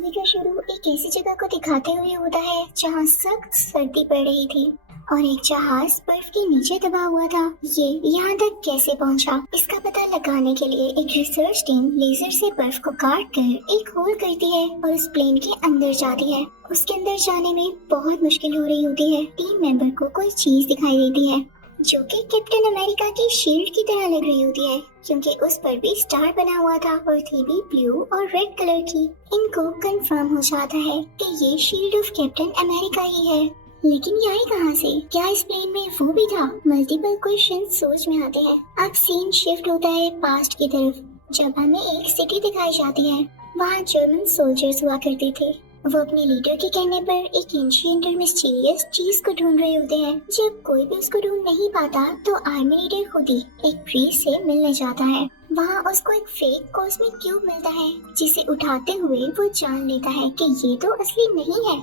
Movie का शुरू एक ऐसी जगह को दिखाते हुए होता है जहाँ सख्त सर्दी पड़ रही थी और एक जहाज बर्फ के नीचे दबा हुआ था। ये यहाँ तक कैसे पहुँचा, इसका पता लगाने के लिए एक रिसर्च टीम लेजर से बर्फ को काट कर एक होल करती है और उस प्लेन के अंदर जाती है। उसके अंदर जाने में बहुत मुश्किल हो रही होती है। टीम मेंबर को कोई चीज दिखाई देती है जो कि कैप्टन अमेरिका की शील्ड की तरह लग रही होती है, क्योंकि उस पर भी स्टार बना हुआ था और थी भी ब्लू और रेड कलर की। इनको कंफर्म हो जाता है कि ये शील्ड ऑफ कैप्टन अमेरिका ही है, लेकिन ये आई कहाँ से? क्या इस प्लेन में वो भी था? मल्टीपल क्वेश्चन सोच में आते हैं। अब सीन शिफ्ट होता है पास्ट की तरफ, जब हमें एक सिटी दिखाई जाती है। वहाँ जर्मन सोल्जर्स हुआ करते थे। वो अपने लीडर के कहने पर एक एंशिएंट और मिस्टीरियस चीज को ढूंढ रहे होते हैं। जब कोई भी उसको ढूंढ नहीं पाता तो आर्मी लीडर खुद ही एक प्रीस्ट से मिलने जाता है। वहाँ उसको एक फेक कॉस्मिक क्यूब मिलता है, जिसे उठाते हुए वो जान लेता है कि ये तो असली नहीं है।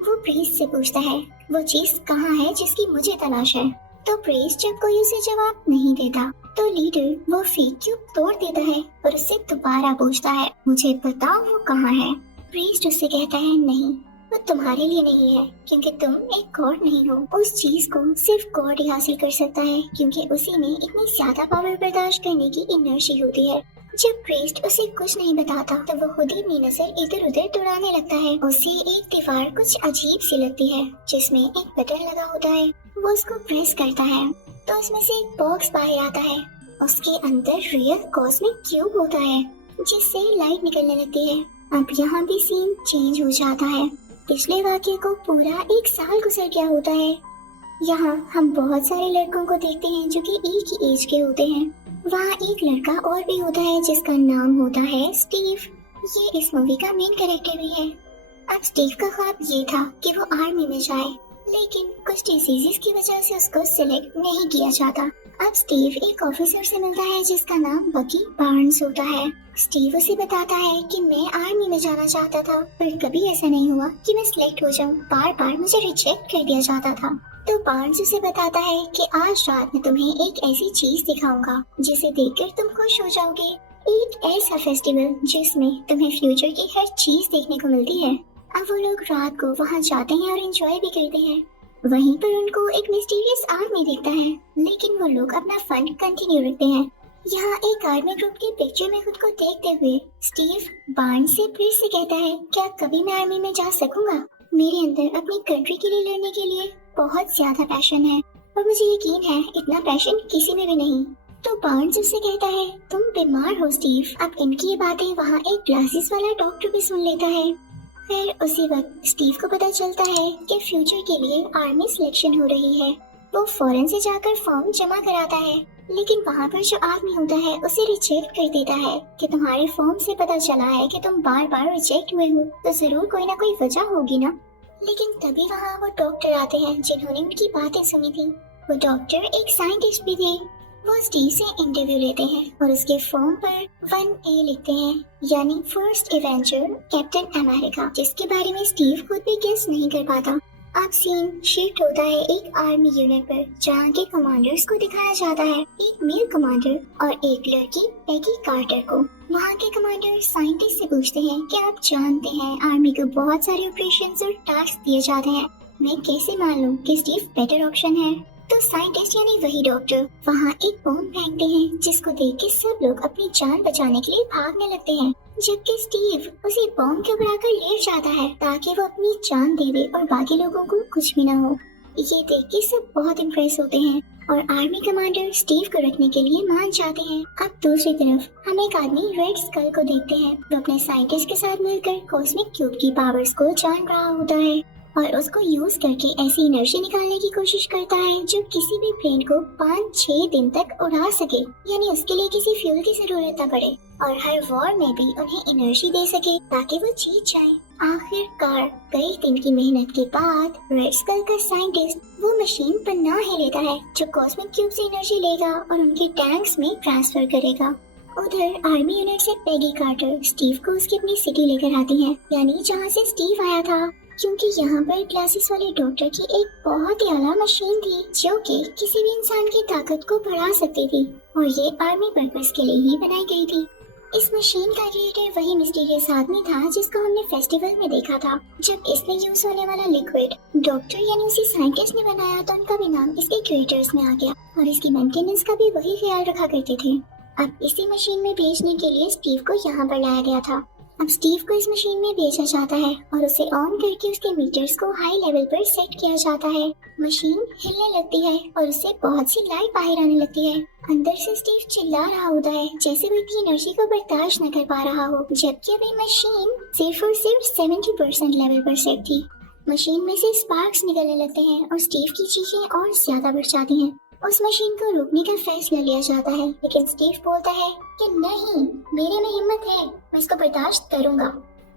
वो प्रीस्ट से पूछता है वो चीज कहाँ है जिसकी मुझे तलाश है। तो प्रीस्ट जब कोई उसे जवाब नहीं देता तो लीडर वो फेक क्यूब तोड़ देता है और उससे दोबारा पूछता है मुझे बताओ वो कहाँ है। प्रीस्ट उससे कहता है नहीं, वो तुम्हारे लिए नहीं है, क्योंकि तुम एक गॉड नहीं हो। उस चीज को सिर्फ गॉड ही हासिल कर सकता है, क्योंकि उसी में इतनी ज्यादा पावर बर्दाश्त करने की एनर्जी होती है। जब प्रीस्ट उसे कुछ नहीं बताता तो वो खुद ही अपनी नजर इधर उधर दौड़ाने लगता है। उसे एक दीवार कुछ अजीब सी लगती है जिसमें एक बटन लगा होता है। वो उसको प्रेस करता है तो उसमें से एक बॉक्स बाहर आता है। उसके अंदर रियल कॉस्मिक क्यूब होता है जिससे लाइट निकलने लगती है। अब यहाँ भी सीन चेंज हो जाता है। पिछले वाक्य को पूरा एक साल गुजर गया होता है। यहाँ हम बहुत सारे लड़कों को देखते हैं जो कि एक ही एज के होते हैं। वहाँ एक लड़का और भी होता है जिसका नाम होता है स्टीव। ये इस मूवी का मेन कैरेक्टर भी है। अब स्टीव का ख्वाब ये था कि वो आर्मी में जाए, लेकिन कुछ डिसीजेस की वजह से उसको सिलेक्ट नहीं किया जाता। अब स्टीव एक ऑफिसर से मिलता है जिसका नाम बकी बार्न्स होता है। स्टीव उसे बताता है कि मैं आर्मी में जाना चाहता था, पर कभी ऐसा नहीं हुआ कि मैं सिलेक्ट हो जाऊं। बार बार मुझे रिजेक्ट कर दिया जाता था। तो बार्न्स उसे बताता है कि आज रात में तुम्हें एक ऐसी चीज दिखाऊंगा जिसे देखकर तुम खुश हो जाओगे। एक ऐसा फेस्टिवल जिसमें तुम्हें फ्यूचर की हर चीज देखने को मिलती है। अब वो लोग रात को वहाँ जाते हैं और एंजॉय भी करते हैं। वहीं पर उनको एक मिस्टीरियस आर्मी दिखता है, लेकिन वो लोग अपना फन कंटिन्यू रखते हैं। यहाँ एक आर्मी ग्रुप के पिक्चर में खुद को देखते हुए स्टीव बार्न्स से फिर से कहता है क्या कभी मैं आर्मी में जा सकूंगा? मेरे अंदर अपनी कंट्री के लिए लड़ने के लिए बहुत ज्यादा पैशन है और मुझे यकीन है इतना पैशन किसी में भी नहीं। तो बार्न्स उससे कहता है तुम बीमार हो स्टीव। अब इनकी ये बातें वहाँ एक ग्लासेस वाला डॉक्टर भी सुन लेता है। फिर उसी वक्त स्टीव को पता चलता है कि फ्यूचर के लिए आर्मी सिलेक्शन हो रही है। वो फौरन से जाकर फॉर्म जमा कराता है, लेकिन वहाँ पर जो आदमी होता है उसे रिजेक्ट कर देता है कि तुम्हारे फॉर्म से पता चला है कि तुम बार बार रिजेक्ट हुए हो, तो जरूर कोई ना कोई वजह होगी ना। लेकिन तभी वहाँ वो डॉक्टर आते हैं जिन्होंने उनकी बातें सुनी थी। वो डॉक्टर एक साइंटिस्ट भी थे। वो स्टीव से इंटरव्यू लेते हैं और उसके फॉर्म पर 1A लिखते हैं, यानी फर्स्ट एवेंजर कैप्टन अमेरिका, जिसके बारे में स्टीव खुद भी गेस नहीं कर पाता। अब सीन शिफ्ट होता है एक आर्मी यूनिट पर, जहाँ के कमांडर्स को दिखाया जाता है, एक मेल कमांडर और एक लड़की पैगी कार्टर को। वहाँ के कमांडर साइंटिस्ट से पूछते हैं कि आप जानते हैं आर्मी को बहुत सारे ऑपरेशंस और टास्क दिए जाते हैं, मैं कैसे मान लूं कि स्टीव बेटर ऑप्शन है? तो साइंटिस्ट यानी वही डॉक्टर वहाँ एक बॉम्ब फेंकते हैं, जिसको देख के सब लोग अपनी जान बचाने के लिए भागने लगते हैं, जबकि स्टीव उसी बॉम्ब के ऊपर आकर लेट जाता है ताकि वो अपनी जान दे दे और बाकी लोगों को कुछ भी ना हो। ये देख के सब बहुत इम्प्रेस होते हैं और आर्मी कमांडर स्टीव को रखने के लिए मान जाते हैं। अब दूसरी तरफ हम एक आदमी रेड स्कल को देखते हैं। वो अपने साइंटिस्ट के साथ मिलकर कॉस्मिक क्यूब की पावर्स को जान रहा होता है और उसको यूज करके ऐसी एनर्जी निकालने की कोशिश करता है जो किसी भी प्लेन को 5-6 दिन तक उड़ा सके, यानी उसके लिए किसी फ्यूल की जरूरत न पड़े और हर वॉर में भी उन्हें एनर्जी दे सके ताकि वो जीत जाए। आखिरकार कई दिन की मेहनत के बाद रेड स्कल का साइंटिस्ट वो मशीन बना ही लेता है जो कॉस्मिक क्यूब से एनर्जी लेगा और उनके टैंक्स में ट्रांसफर करेगा। उधर आर्मी यूनिट से पैगी कार्टर स्टीव को उसकी अपनी सिटी लेकर आती है, यानी जहाँ से स्टीव आया था, क्योंकि यहाँ पर ग्लासेस वाले डॉक्टर की एक बहुत ही आला मशीन थी जो कि किसी भी इंसान की ताकत को बढ़ा सकती थी और ये आर्मी पर्पस के लिए ही बनाई गई थी। इस मशीन का क्रिएटर वही मिस्टीरियस आदमी था जिसको हमने फेस्टिवल में देखा था। जब इसमें यूज होने वाला लिक्विड डॉक्टर यानी उसी साइंटिस्ट ने बनाया तो उनका भी नाम इसके क्रिएटर्स में आ गया और इसकी मेंटेनेंस का भी वही ख्याल रखा करते थे। अब इसी मशीन में भेजने के लिए स्टीव को यहाँ पर लाया गया था। अब स्टीव को इस मशीन में भेजा जाता है और उसे ऑन करके उसके मीटर्स को हाई लेवल पर सेट किया जाता है। मशीन हिलने लगती है और उससे बहुत सी लाइट बाहर आने लगती है। अंदर से स्टीव चिल्ला रहा होता है जैसे वो इतनी एनर्जी को बर्दाश्त न कर पा रहा हो, जबकि अभी मशीन सिर्फ और सिर्फ 70% लेवल पर सेट थी। मशीन में से स्पार्क्स निकलने लगते हैं और स्टीव की चीखें और ज्यादा बढ़ जाती हैं। उस मशीन को रोकने का फैसला लिया जाता है, लेकिन स्टीव बोलता है कि नहीं, मेरे में हिम्मत है, मैं इसको बर्दाश्त करूंगा,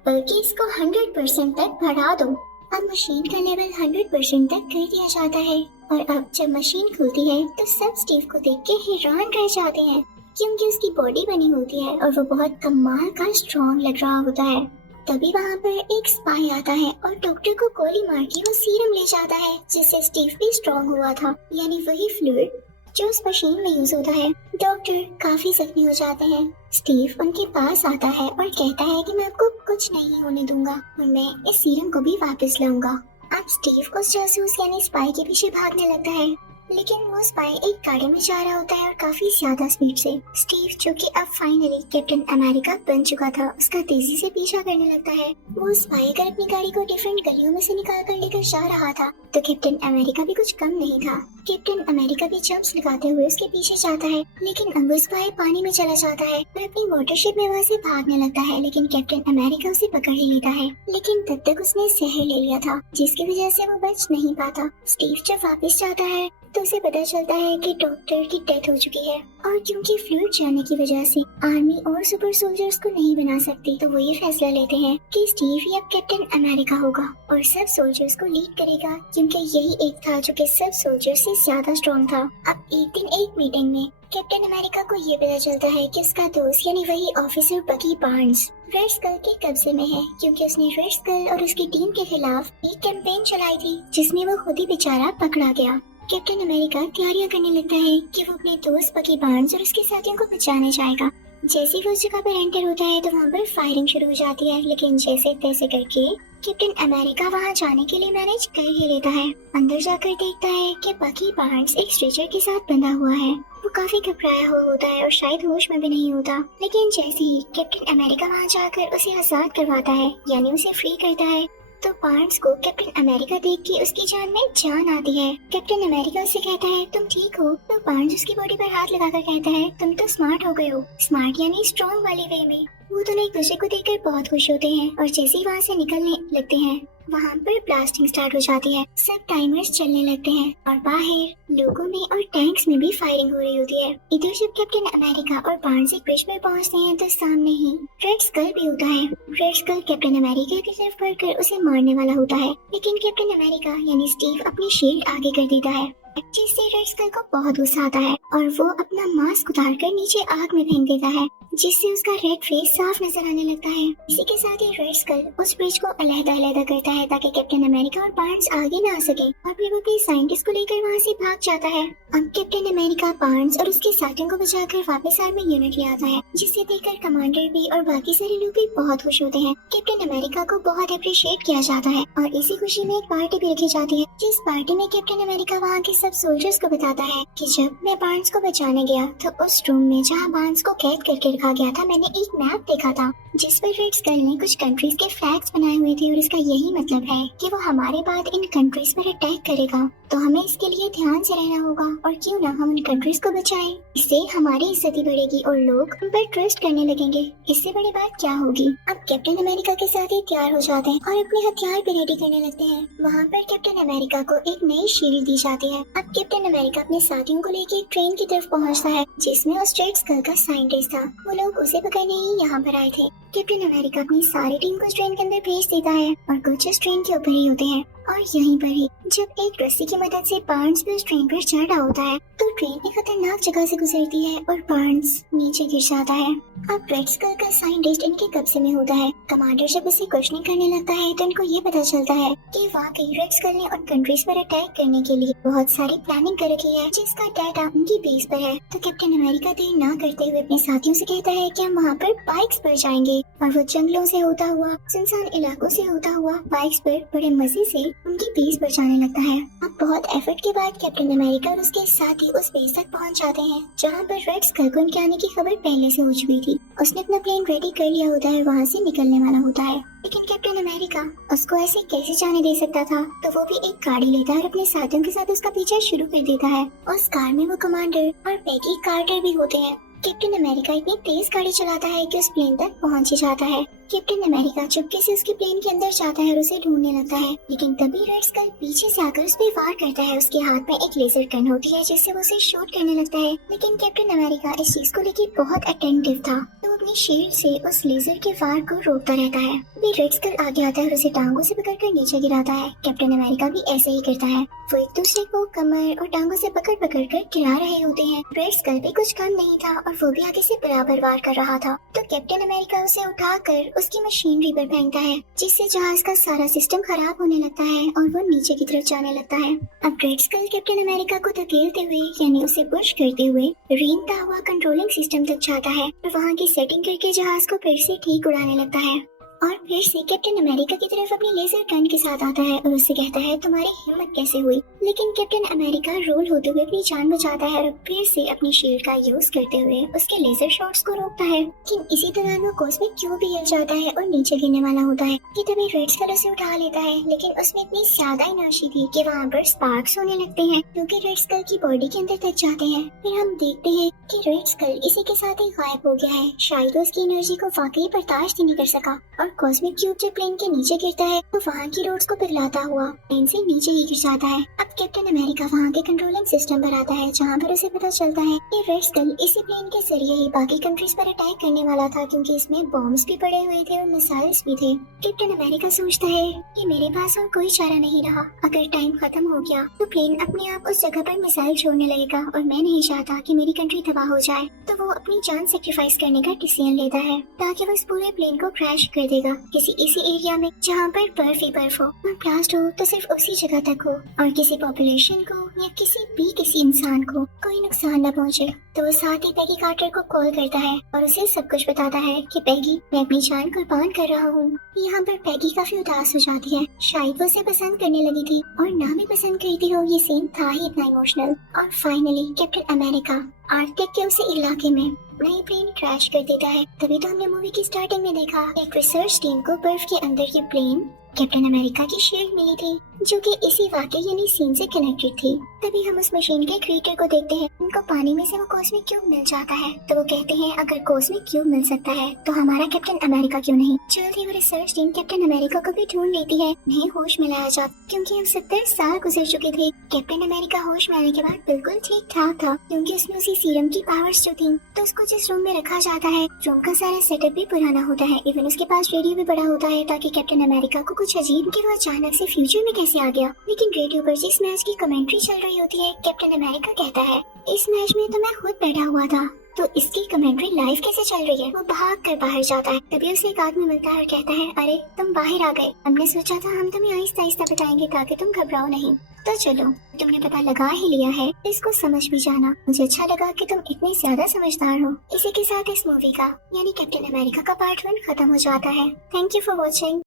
बल्कि इसको 100% तक बढ़ा दो। अब मशीन का लेवल 100% तक कर दिया जाता है और अब जब मशीन खुलती है तो सब स्टीव को देख के हैरान रह जाते हैं, क्योंकि उसकी बॉडी बनी होती है और वो बहुत कमाल का स्ट्रॉन्ग लग रहा होता है। तभी वहाँ पर एक स्पाई आता है और डॉक्टर को गोली मार के वो सीरम ले जाता है जिससे स्टीव भी स्ट्रॉन्ग हुआ था, यानी वही फ्लूइड जो उस मशीन में यूज होता है। डॉक्टर काफी जख्मी हो जाते हैं। स्टीव उनके पास आता है और कहता है कि मैं आपको कुछ नहीं होने दूंगा और मैं इस सीरम को भी वापस लाऊंगा। अब स्टीव उस जासूस यानी स्पाई के पीछे भागने लगता है, लेकिन वो स्पाई एक गाड़ी में जा रहा होता है और काफी ज्यादा स्पीड से। स्टीव जो कि अब फाइनली कैप्टन अमेरिका बन चुका था, उसका तेजी से पीछा करने लगता है। वो स्पाई अगर अपनी गाड़ी को डिफरेंट गलियों में से निकाल कर लेकर जा रहा था तो कैप्टन अमेरिका भी कुछ कम नहीं था। कैप्टन अमेरिका भी जंप्स लगाते हुए उसके पीछे जाता है, लेकिन अब वो स्पाई पानी में चला जाता है और अपनी वाटरशिप में वहाँ से भागने लगता है, लेकिन कैप्टन अमेरिका उसे पकड़ ही लेता है। लेकिन तब तक उसने जहर ले लिया था जिसकी वजह से वो बच नहीं पाता। स्टीव जब वापस जाता है तो उसे पता चलता है कि डॉक्टर की डेथ हो चुकी है और क्योंकि फ्लूइड जाने की वजह से आर्मी और सुपर सोल्जर्स को नहीं बना सकती, तो वो ये फैसला लेते हैं कि स्टीव ही अब कैप्टन अमेरिका होगा और सब सोल्जर्स को लीड करेगा, क्योंकि यही एक था जो कि सब सोल्जर्स से ज्यादा स्ट्रॉन्ग था। अब एक दिन एक मीटिंग में कैप्टन अमेरिका को ये पता चलता है कि उसका दोस्त यानी वही ऑफिसर बकी बार्न्स रेड स्कल के कब्जे में है, क्योंकि उसने रेड स्कल और उसकी टीम के खिलाफ एक कैंपेन चलाई थी जिसमें वो खुद ही बेचारा पकड़ा गया। कैप्टन अमेरिका तैयारियां करने लगता है कि वो अपने दोस्त बकी बार्न्स और उसके साथियों को बचाने जाएगा। जैसे ही वो उस जगह पर एंटर होता है तो वहाँ पर फायरिंग शुरू हो जाती है, लेकिन जैसे तैसे करके कैप्टन अमेरिका वहाँ जाने के लिए मैनेज कर ही लेता है। अंदर जाकर देखता है कि बकी बार्न्स एक स्ट्रेचर के साथ बंधा हुआ है। वो काफी घबराया हुआ होता है और शायद होश में भी नहीं होता, लेकिन जैसे ही कैप्टन अमेरिका वहाँ जाकर उसे आजाद करवाता है यानी उसे फ्री करता है, तो बार्न्स को कैप्टन अमेरिका देख के उसकी जान में जान आती है। कैप्टन अमेरिका उसे कहता है तुम ठीक हो, तो बार्न्स उसकी बॉडी पर हाथ लगाकर कहता है तुम तो स्मार्ट हो गए हो। स्मार्ट यानी स्ट्रॉन्ग वाले वे में। वो दोनों एक दूसरे को देखकर बहुत खुश होते हैं और जैसे ही वहाँ से निकलने लगते हैं वहाँ पर ब्लास्टिंग स्टार्ट हो जाती है। सब टाइमर्स चलने लगते हैं और बाहर लोगों में और टैंक्स में भी फायरिंग हो रही होती है। इधर जब कैप्टन अमेरिका और बार्न्स एक ब्रिज पर पहुँचते हैं तो सामने ही रेड स्कल भी होता है। रेड स्कल कैप्टन अमेरिका की तरफ बढ़कर उसे मारने वाला होता है, लेकिन कैप्टन अमेरिका यानी स्टीव अपनी शील्ड आगे कर देता है, जिससे रेड स्कल को बहुत गुस्सा आता है और वो अपना मास्क उतारकर नीचे आग में फेंक देता है, जिससे उसका रेड फेस साफ नजर आने लगता है। इसी के साथ ही रेड स्कल उस ब्रिज को अलग-अलग करता है ताकि कैप्टन अमेरिका और बार्न्स आगे ना आ सके, और फिर वो अपने साइंटिस्ट को लेकर वहाँ से भाग जाता है। अब कैप्टन अमेरिका बार्न्स और उसके साथियों को बचाकर वापस आर्मी यूनिट ले आता है, जिसे देखकर कमांडर भी और बाकी सारे लोग भी बहुत खुश होते हैं। कैप्टन अमेरिका को बहुत अप्रिशिएट किया जाता है और इसी खुशी में एक पार्टी भी रखी जाती है, जिस पार्टी में कैप्टन अमेरिका वहाँ के सब सोल्जर्स को बताता है कि जब मैं बार्न्स को बचाने गया तो उस रूम में जहाँ बार्न्स को कैद करके रखा गया था, मैंने एक मैप देखा था जिस पर रेड स्कल ने कुछ कंट्रीज के फ्लैग्स बनाए हुए थे और इसका यही मतलब है कि वो हमारे बाद इन कंट्रीज पर अटैक करेगा, तो हमें इसके लिए ध्यान से रहना होगा और क्यों ना हम उन कंट्रीज को बचाएं। इससे हमारी इज्जत बढ़ेगी और लोग हम पर ट्रस्ट करने लगेंगे। इससे बड़ी बात क्या होगी। अब कैप्टन अमेरिका के साथ ही तैयार हो जाते हैं और अपने हथियार भी रेडी करने लगते हैं। वहाँ पर कैप्टन अमेरिका को एक नई शील्ड दी जाती है। अब कैप्टन अमेरिका अपने साथियों को लेकर एक ट्रेन की तरफ पहुँचता है जिसमें उस रेड स्कल का साइंटिस्ट था। वो लोग उसे पकड़ने ही यहाँ पर आए थे। कैप्टन अमेरिका अपनी सारी टीम को ट्रेन के अंदर भेज देता है और कुछ इस ट्रेन के ऊपर ही होते हैं। और यहीं पर ही जब एक रस्सी की मदद से बार्न्स भी उस ट्रेन पर चढ़ रहा होता है तो ट्रेन भी खतरनाक जगह से गुजरती है और बार्न्स नीचे गिर जाता है। अब रेड स्कल का साइंटिस्ट इनके कब्जे में होता है। कमांडर जब उसे क्वेश्चनिंग करने लगता है तो इनको ये पता चलता है कि वाकई रेड स्कल ने उन कंट्रीज पर अटैक करने के लिए बहुत सारी प्लानिंग कर रखी है जिसका डाटा उनकी बेस पर है। तो कैप्टन अमेरिका देर ना करते हुए अपने साथियों से कहता है कि हम वहाँ पर बाइक्स पर जाएंगे और वो जंगलों से होता हुआ, सुनसान इलाकों से होता हुआ बाइक्स पर बड़े मजे से उनकी बेस पर जाने लगता है। अब बहुत एफर्ट के बाद कैप्टन अमेरिका और उसके साथी उस बेस तक पहुँच जाते हैं जहाँ पर रेड स्कल को उनके आने की खबर पहले से हो चुकी थी। उसने अपना प्लेन रेडी कर लिया होता है, वहाँ से निकलने वाला होता है, लेकिन कैप्टन अमेरिका उसको ऐसे कैसे जाने दे सकता था। तो वो भी एक गाड़ी लेता है और अपने साथियों के साथ उसका पीछा शुरू कर देता है। उस कार में वो कमांडर और पैगी कार्टर भी होते हैं। कैप्टन अमेरिका इतनी तेज गाड़ी चलाता है कि उस प्लेन तक पहुंच ही जाता है। कैप्टन अमेरिका चुपके से उसके प्लेन के अंदर जाता है और उसे ढूंढने लगता है, लेकिन तभी रेड स्कल पीछे से आकर उस पे वार करता है। उसके हाथ में एक लेजर गन होती है जिससे वो उसे शूट करने लगता है, लेकिन कैप्टन अमेरिका इस चीज को लेकर बहुत अटेंटिव था तो वो अपनी शील्ड से उस लेजर के वार को रोकता रहता है। अभी रेड स्कल आगे आता है और उसे टांगों से पकड़कर नीचे गिराता है। कैप्टन अमेरिका भी ऐसे ही करता है। वो एक दूसरे को कमर और टांगों से पकड़ कर गिरा रहे होते हैं। रेड स्कल भी कुछ कम नहीं था और वो भी आगे से बराबर वार कर रहा था। तो कैप्टन अमेरिका उसे उठाकर उसकी मशीनरी पर फेंकता है जिससे जहाज का सारा सिस्टम खराब होने लगता है और वो नीचे की तरफ जाने लगता है। अब रेड स्कल कैप्टन अमेरिका को धकेलते हुए यानी उसे पुश करते हुए रेंगता हुआ कंट्रोलिंग सिस्टम तक जाता है और वहाँ की सेटिंग करके जहाज को फिर से ठीक उड़ाने लगता है। और फिर से कैप्टन अमेरिका की तरफ अपनी लेजर गन के साथ आता है और उससे कहता है तुम्हारी हिम्मत कैसे हुई। लेकिन कैप्टन अमेरिका रोल होते हुए अपनी जान बचाता है और फिर से अपनी शील्ड का यूज करते हुए उसके लेजर शॉट्स को रोकता है। लेकिन इसी दौरान वो कॉस्मिक क्यूब भी हिल जाता है और नीचे गिरने वाला होता है कि तभी रेड स्कल उसे उठा लेता है, लेकिन उसमें इतनी ज्यादा एनर्जी थी कि वहाँ पर स्पार्क्स होने लगते हैं क्योंकि रेड स्कल की बॉडी के अंदर तक जाते हैं। फिर हम देखते हैं कि रेड स्कल इसी के साथ ही गायब हो गया है। शायद उसकी एनर्जी को वाकई बर्दाश्त ही नहीं कर सका और कॉस्मिक क्यूब जब प्लेन के नीचे गिरता है तो वहाँ की रोड्स को पिघलाता हुआ प्लेन से नीचे ही गिर जाता है। अब कैप्टन अमेरिका वहाँ के कंट्रोलिंग सिस्टम पर आता है जहाँ पर उसे पता चलता है कि रेड स्कल इसी प्लेन के जरिए ही बाकी कंट्रीज पर अटैक करने वाला था क्योंकि इसमें बॉम्ब्स भी पड़े हुए थे और मिसाइल्स भी थे। कैप्टन अमेरिका सोचता है कि मेरे पास और कोई चारा नहीं रहा, अगर टाइम खत्म हो गया तो प्लेन अपने आप उस जगह पर मिसाइल छोड़ने लगेगा और मैं नहीं चाहता कि मेरी कंट्री तबाह हो जाए। तो वो अपनी जान सेक्रीफाइस करने का डिसीजन लेता है ताकि वो इस पूरे प्लेन को क्रैश कर देगा किसी इसी एरिया में जहाँ पर बर्फ ही बर्फ हो और ब्लास्ट हो तो सिर्फ उसी जगह तक हो और किसी पॉपुलेशन को या किसी इंसान को कोई नुकसान न पहुँचे। तो वो साथ ही पैगी कार्टर को कॉल करता है और उसे सब कुछ बताता है कि पैगी मैं अपनी जान कुर्बान कर रहा हूँ। यहाँ पर पैगी काफी उदास हो जाती है, शायद वो उसे पसंद करने लगी थी और ना भी पसंद करती हो, ये सीन था ही इतना इमोशनल। और फाइनली कैप्टन अमेरिका आर्कटिक के उसी इलाके में नई प्लेन क्रैश कर देता है। तभी तो हमने मूवी की स्टार्टिंग में देखा एक रिसर्च टीम को बर्फ के अंदर ये प्लेन कैप्टन अमेरिका की शील्ड मिली थी जो कि इसी वाकये यानी सीन से कनेक्टेड थी। तभी हम उस मशीन के क्रिएटर को देखते हैं, उनको पानी में से वो कॉस्मिक क्यूब मिल जाता है तो वो कहते हैं अगर कॉस्मिक क्यूब मिल सकता है तो हमारा कैप्टन अमेरिका क्यों नहीं। जल्द ही वो रिसर्च टीम कैप्टन अमेरिका को भी ढूंढ लेती है, नहीं होश में लाया जाता क्योंकि अब 70 साल गुजर चुके थे। कैप्टन अमेरिका होश में आने के बाद बिल्कुल ठीक ठाक था क्योंकि उसमें उसी सीरम की पावर्स जो थी। तो उसको जिस रूम में रखा जाता है रूम का सारा सेटअप भी पुराना होता है, इवन उसके पास रेडियो भी बड़ा होता है ताकि कैप्टन अमेरिका को कुछ अजीब कि वो अचानक से फ्यूचर में कैसे आ गया। लेकिन रेडियो पर जिस मैच की कमेंट्री चल रही होती है कैप्टन अमेरिका कहता है इस मैच में तो मैं खुद बैठा हुआ था, तो इसकी कमेंट्री लाइव कैसे चल रही है। वो भाग कर बाहर जाता है, तभी उसे एक आदमी मिलता है और कहता है अरे तुम बाहर आ गए, हमने सोचा था हम तुम्हें आहिस्ता आहिस्ता बताएंगे ताकि तुम घबराओ नहीं। तो चलो तुमने पता लगा ही लिया है, इसको समझ भी जाना। मुझे अच्छा लगा कि तुम इतने ज्यादा समझदार हो। इसी के साथ इस मूवी का यानी कैप्टन अमेरिका का पार्ट 1 खत्म हो जाता है। Thank you for watching.